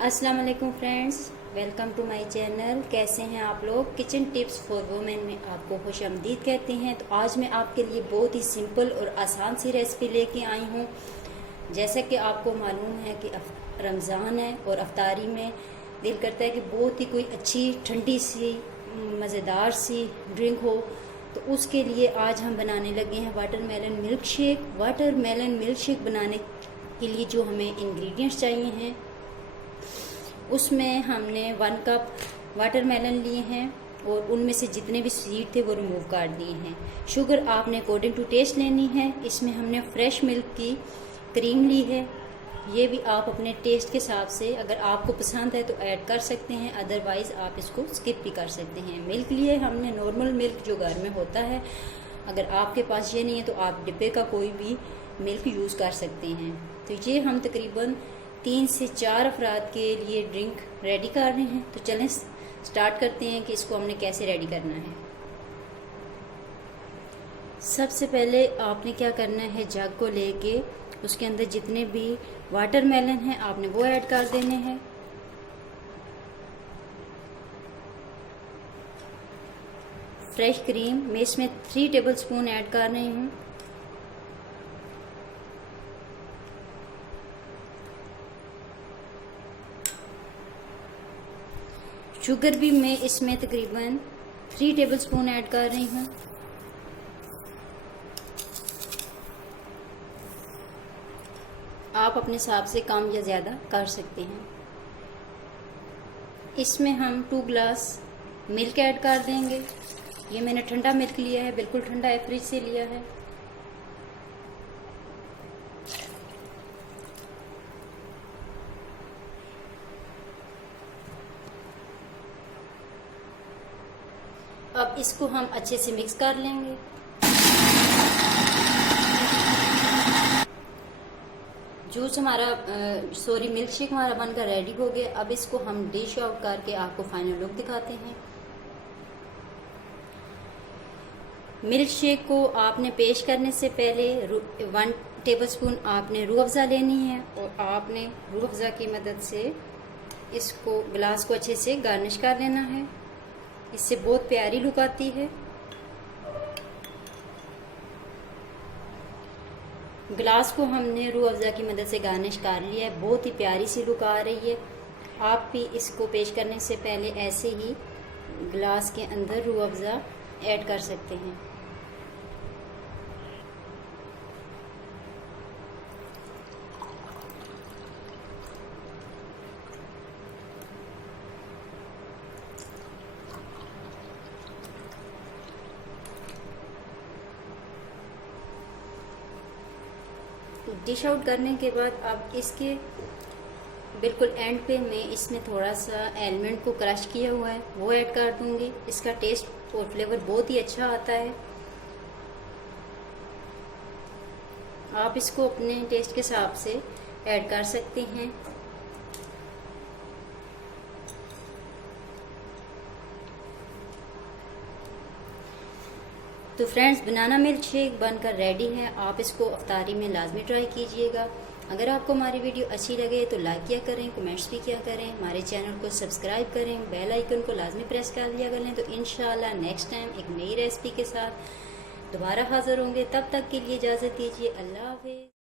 अस्सलाम वालेकुम friends, welcome to my channel. कैसे हैं आप लोग। किचन टिप्स फॉर वुमेन में आपको खुश आमदीद कहते हैं। तो आज मैं आपके लिए बहुत ही सिंपल और आसान सी रेसिपी लेके आई हूँ। जैसा कि आपको मालूम है कि रमज़ान है और अफ्तारी में दिल करता है कि बहुत ही कोई अच्छी ठंडी सी मज़ेदार सी ड्रिंक हो। तो उसके लिए आज हम बनाने लगे हैं watermelon milk shake. Watermelon milk shake बनाने के लिए जो हमें इंग्रेडिएंट्स चाहिए हैं, उसमें हमने 1 कप वाटरमेलन लिए हैं और उनमें से जितने भी सीड थे वो रिमूव कर दिए हैं। शुगर आपने अकॉर्डिंग टू टेस्ट लेनी है। इसमें हमने फ्रेश मिल्क की क्रीम ली है। ये भी आप अपने टेस्ट के हिसाब से अगर आपको पसंद है तो ऐड कर सकते हैं, अदरवाइज़ आप इसको स्किप भी कर सकते हैं। मिल्क लिए हमने नॉर्मल मिल्क जो घर में होता है। अगर आपके पास ये नहीं है तो आप डिब्बे का कोई भी मिल्क यूज़ कर सकते हैं। तो ये हम तकरीबन 3 से 4 अफराद के लिए ड्रिंक रेडी कर रहे हैं। तो चलें स्टार्ट करते हैं कि इसको हमने कैसे रेडी करना है। सबसे पहले आपने क्या करना है, जग को लेके उसके अंदर जितने भी वाटरमेलन हैं आपने वो ऐड कर देने हैं। फ्रेश क्रीम मैं इसमें 3 टेबलस्पून ऐड कर रही हूँ। शुगर भी मैं इसमें तकरीबन 3 टेबलस्पून ऐड कर रही हूँ। आप अपने हिसाब से कम या ज़्यादा कर सकते हैं। इसमें हम 2 ग्लास मिल्क ऐड कर देंगे। ये मैंने ठंडा मिल्क लिया है, बिल्कुल ठंडा है, फ्रिज से लिया है। अब इसको हम अच्छे से मिक्स कर लेंगे। जूस हमारा मिल्क शेक हमारा बनकर रेडी हो गया। अब इसको हम डिश आउट करके आपको फाइनल लुक दिखाते हैं। मिल्क शेक को आपने पेश करने से पहले 1 टेबलस्पून आपने रूह अफ़ज़ा लेनी है और आपने रूह अफ़ज़ा की मदद से इसको गिलास को अच्छे से गार्निश कर लेना है। इससे बहुत प्यारी लुक आती है। ग्लास को हमने रूह अफ़ज़ा की मदद से गार्निश कर लिया है। बहुत ही प्यारी सी लुक आ रही है। आप भी इसको पेश करने से पहले ऐसे ही ग्लास के अंदर रूह अफ़ज़ा ऐड कर सकते हैं। डिश आउट करने के बाद अब इसके बिल्कुल एंड पे मैं इसमें थोड़ा सा आलमंड को क्रश किया हुआ है वो ऐड कर दूंगी। इसका टेस्ट और फ्लेवर बहुत ही अच्छा आता है। आप इसको अपने टेस्ट के हिसाब से ऐड कर सकते हैं। तो फ्रेंड्स, बनाना मिल्क शेक बनकर रेडी है। आप इसको अफ्तारी में लाजमी ट्राई कीजिएगा। अगर आपको हमारी वीडियो अच्छी लगे तो लाइक किया करें, कमेंट्स भी किया करें, हमारे चैनल को सब्सक्राइब करें, बेल आइकन को लाजमी प्रेस कर दिया करें। तो इंशाल्लाह नेक्स्ट टाइम एक नई रेसिपी के साथ दोबारा हाजिर होंगे। तब तक के लिए इजाज़त दीजिए। अल्लाह हाफ़िज़।